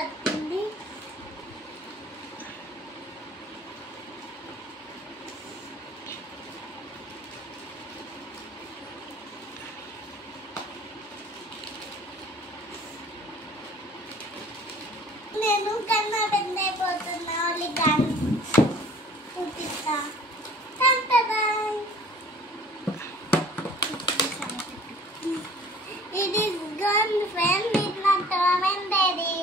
వస్తుంది. నేను కన్నా పెద్దయిపోతున్నా. ఓన్లీ గన్ చూపిస్తా. It is gun friend with my Tom and Daddy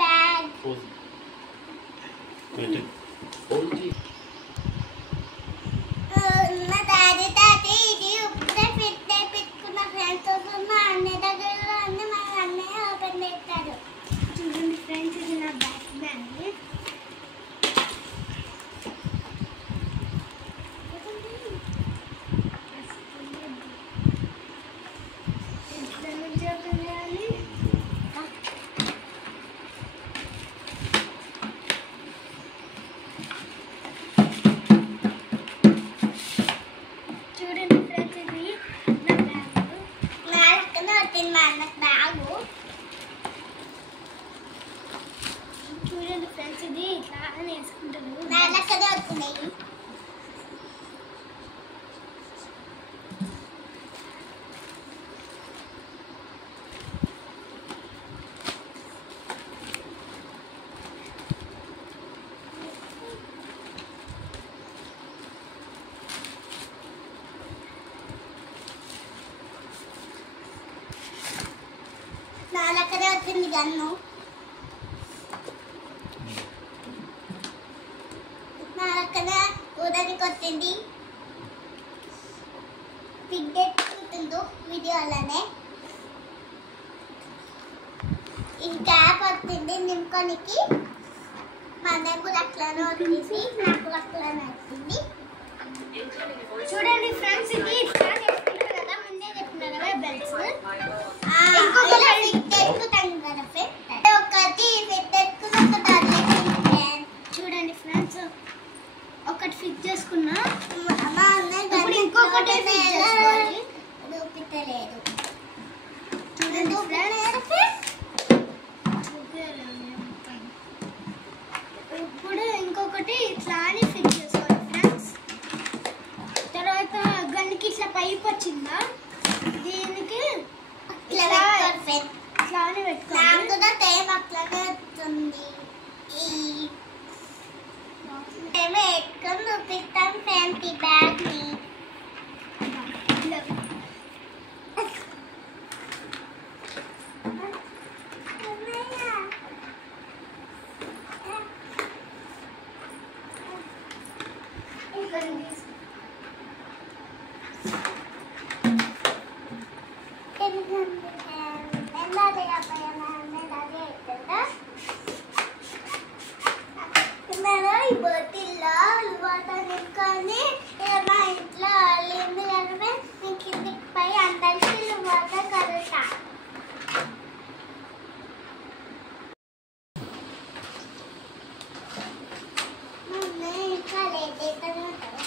bag. మా డాడీ ఇది ఇప్పుడే ఫిట్ పెట్టుకున్న ఫ్రెండ్స్ మా అన్నయ్య దగ్గర అన్నీ మా అన్నయ్య ఓపెన్ చేస్తాడు. చూడండి ఫ్రెండ్స్, ఇది నా బ్యాగ్. చూడండి ఫ్రెండ్స్, ఇది నా బ్యాగ్. నా వచ్చింది మా అన్న బ్యాగు. చూడండి ఫ్రెండ్స్, ఇది ఇట్లా వేసుకుంటారు. నా లెక్కనే వస్తున్నాయి. నా లెక్కనే వచ్చింది గన్ను. నా లెక్కనే ఊదనికి వచ్చింది. పిగ్గెట్టుకుంటుందో వీడియోలోనే. ఈ క్యాప్ వచ్చింది నింపుకోనికి. మా అన్నయ్య కూడా అట్లానే వచ్చింది, నాకు అట్లానే వచ్చింది. చూడండి ఫ్రెండ్స్, ఇది ఇట్లా చేసుకుంటారు కదా, ముందే చెప్పిన కదా బెల్ట్స్. చూడండి ఫ్రెండ్స్, ఒకటి ఫిక్స్ చేసుకున్నా. ఇంకొకటి చూపించలేదు. చూడండి ఇప్పుడు ఇంకొకటి ఇట్లా అని ఫిక్స్ చేసుకోవాలి ఫ్రెండ్స్. తర్వాత గన్కి ఇట్లా పైప్ వచ్చిందా, దీనికి ఇట్లా అని పెట్టుకోవాలి. అట్లానే వస్తుంది. మేము ఎట్టుకొని చూపిస్తాం ఫ్రెండ్స్ ఈ బ్యాగ్ని. ఈ బొట్టిల్లో వాటర్ కానీ మా ఇంట్లో అల్లింది కనుక నేను కిందికి పై అందరికీ వాటర్ కలుగుతా. ఇంకా లేట్ అవుతూనే ఉంటుంది.